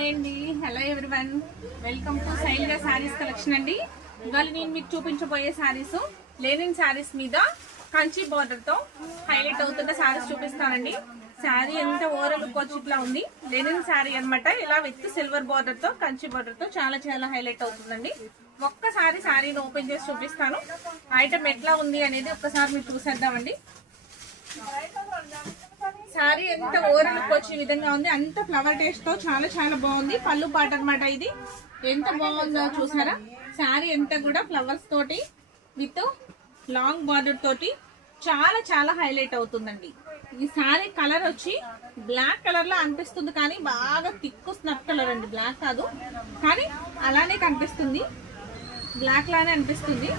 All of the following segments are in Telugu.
హాయ్ అండి, hello everyone, welcome to Shailaja saris collection అండి. ఇవాళ నేను మీకు చూపించబోయే శారీస్ లెనిన్ శారీస్ మీద కంచి బార్డర్ తో హైలైట్ అవుతున్న శారీస్ చూపిస్తానండి. శారీ ఎంత ఓవరాల్ లుక్ వచ్చి ఇట్లా ఉంది. లెనిన్ శారీ అనమాట. ఇలా విత్ సిల్వర్ బార్డర్ తో కంచి బార్డర్ తో చాలా చాలా హైలైట్ అవుతుందండి. ఒక్కసారి శారీని ఓపెన్ చేసి చూపిస్తాను. ఐటమ్ ఎట్లా ఉంది అనేది ఒక్కసారి మీరు చూసేద్దామండి. శారీ ఎంత ఓవరాల్ లుక్ వచ్చే విధంగా ఉంది. అంత ఫ్లవర్ టేస్ట్ తో చాలా చాలా బాగుంది. పళ్ళు పాట అనమాట. ఇది ఎంత బాగుందో చూసారా. శారీ ఎంత కూడా ఫ్లవర్స్ తోటి విత్ లాంగ్ బార్డర్ తోటి చాలా చాలా హైలైట్ అవుతుందండి. ఈ శారీ కలర్ వచ్చి బ్లాక్ కలర్ లో అనిపిస్తుంది, కానీ బాగా థిక్ స్నఫ్ కలర్ అండి. బ్లాక్ కాదు, కానీ అలానే కనిపిస్తుంది. బ్లాక్ లానే అనిపిస్తుంది.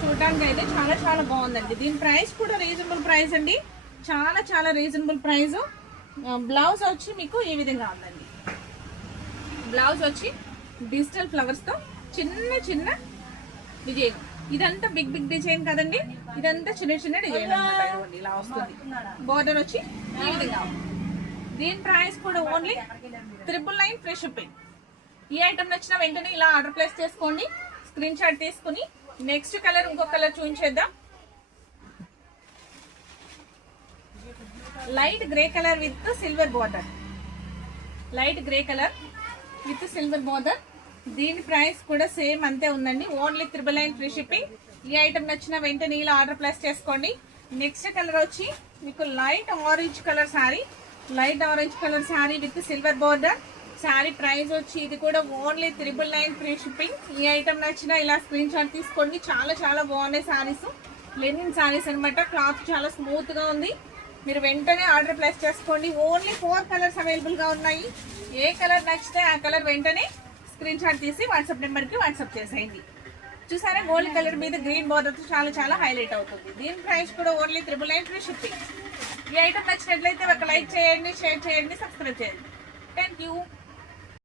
చూడడానికి అయితే చాలా చాలా బాగుందండి. దీని ప్రైస్ కూడా రీజనబుల్ ప్రైస్ అండి. చాలా చాలా రీజనబుల్ ప్రైస్. బ్లౌజ్ వచ్చి మీకు ఈ విధంగా ఉందండి. బ్లౌజ్ వచ్చి డిజిటల్ ఫ్లవర్స్ తో చిన్న చిన్న డిజైన్. ఇదంతా బిగ్ బిగ్ డిజైన్ కదండి, ఇదంతా చిన్న చిన్న డిజైన్ అనమాట. ఇలా వస్తుంది. బోర్డర్ వచ్చి ఈ విధంగా ఉంది. దీని ప్రైస్ కూడా ఓన్లీ 999 ఫ్రీ షిప్పింగ్. ఈ ఐటమ్ నచ్చిన వెంటనే ఇలా ఆర్డర్ ప్లేస్ చేసుకోండి. స్క్రీన్ షాట్ తీసుకుని నెక్స్ట్ కలర్ ఇంకొక కలర్ చూపించేద్దాం. Light grey colour with silver border. Light grey colour with silver border. దీని ప్రైస్ కూడా సేమ్ అంతే ఉందండి. Only 999 free shipping. ఈ ఐటమ్ నచ్చిన వెంటనే ఇలా ఆర్డర్ ప్లేస్ చేసుకోండి. నెక్స్ట్ కలర్ వచ్చి మీకు light orange colour sari. Light orange colour sari with silver border. Sari price వచ్చి ఇది కూడా ఓన్లీ 999 ఫ్రీ షిప్పింగ్. ఈ ఐటమ్ నచ్చిన ఇలా స్క్రీన్ షాట్ తీసుకోండి. చాలా చాలా బాగున్నాయి శారీస్. లెనిన్ శారీస్ అనమాట. క్లాత్ చాలా స్మూత్ గా ఉంది. మీరు వెంటనే ఆర్డర్ ప్లేస్ చేసుకోండి. ఓన్లీ 4 కలర్స్ అవైలబుల్ గా ఉన్నాయి. ఏ కలర్ నచ్చితే ఆ కలర్ వెంటనే స్క్రీన్ షాట్ తీసి వాట్సాప్ నెంబర్ కి వాట్సాప్ చేసేయండి. చూసారా, గోల్డ్ కలర్ మీద గ్రీన్ బార్డర్ తో చాలా చాలా హైలైట్ అవుతుంది. దీని ప్రైస్ కూడా ఓన్లీ 999 ఫ్రీ షిప్పింగ్. ఈ ఐటమ్ నచ్చినట్లయితే ఒక లైక్ చేయండి, షేర్ చేయండి, సబ్స్క్రైబ్ చేయండి. Thank you.